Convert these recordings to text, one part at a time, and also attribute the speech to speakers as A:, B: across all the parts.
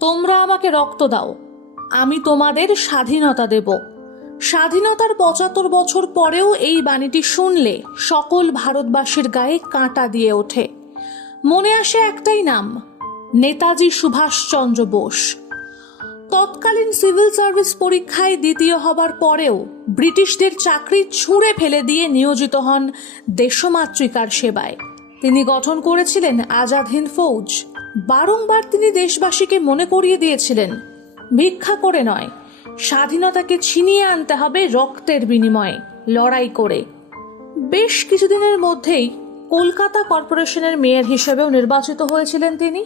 A: তোমরা আমাকে রক্ত দাও। আমি তোমাদের স্বাধীনতা দেব। স্বাধীনতার পঁচাত্তর বছর পরেও এই বাণীটি শুনলে সকল ভারতবাসীর গায়ে কাঁটা দিয়ে ওঠে। মনে আসে একটাই নাম, নেতাজি সুভাষচন্দ্র বোস। তৎকালীন সিভিল সার্ভিস পরীক্ষায় দ্বিতীয় হবার পরেও ব্রিটিশদের চাকরি ছুঁড়ে ফেলে দিয়ে নিয়োজিত হন দেশমাতৃকার সেবায়। তিনি গঠন করেছিলেন আজাদ হিন্দ ফৌজ। বারংবার তিনি দেশবাসীকে মনে করিয়ে দিয়েছিলেন, ভিক্ষা করে নয়, স্বাধীনতাকে ছিনিয়ে আনতে হবে রক্তের বিনিময়ে, লড়াই করে। বেশ কিছুদিনের মধ্যেই কলকাতা কর্পোরেশনের মেয়র হিসেবেও নির্বাচিত হয়েছিলেন তিনি।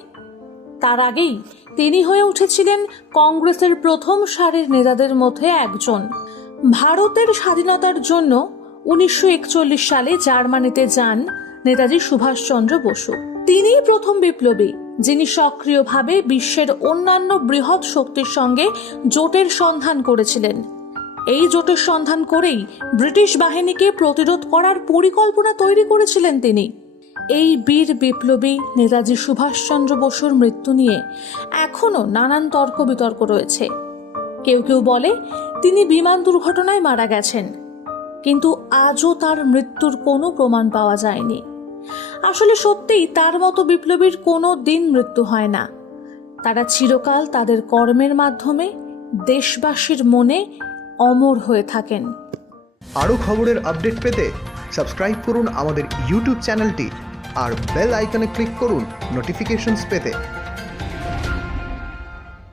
A: তার আগেই তিনি হয়ে উঠেছিলেন কংগ্রেসের প্রথম সারির নেতাদের মধ্যে একজন। ভারতের স্বাধীনতার জন্য উনিশশো একচল্লিশ সালে জার্মানিতে যান নেতাজি সুভাষচন্দ্র বসু। তিনিই প্রথম বিপ্লবী, যিনি সক্রিয়ভাবে বিশ্বের অন্যান্য বৃহৎ শক্তির সঙ্গে জোটের সন্ধান করেছিলেন। এই জোটের সন্ধান করেই ব্রিটিশ বাহিনীকে প্রতিরোধ করার পরিকল্পনা তৈরি করেছিলেন তিনি। এই বীর বিপ্লবী নেতাজি সুভাষচন্দ্র বসুর মৃত্যু নিয়ে এখনও নানান তর্ক বিতর্ক রয়েছে। কেউ কেউ বলে, তিনি বিমান দুর্ঘটনায় মারা গেছেন। কিন্তু আজও তার মৃত্যুর কোনো প্রমাণ পাওয়া যায়নি। আসলে সত্যিই তার মতো বিপ্লবীর কোনো দিন মৃত্যু হয় না। তারা চিরকাল তাদের কর্মের মাধ্যমে দেশবাসীর মনে অমর হয়ে থাকেন।
B: আরও খবরের আপডেট পেতে সাবস্ক্রাইব করুন আমাদের ইউটিউব চ্যানেলটি আর বেল আইকনে ক্লিক করুন নোটিফিকেশনস পেতে।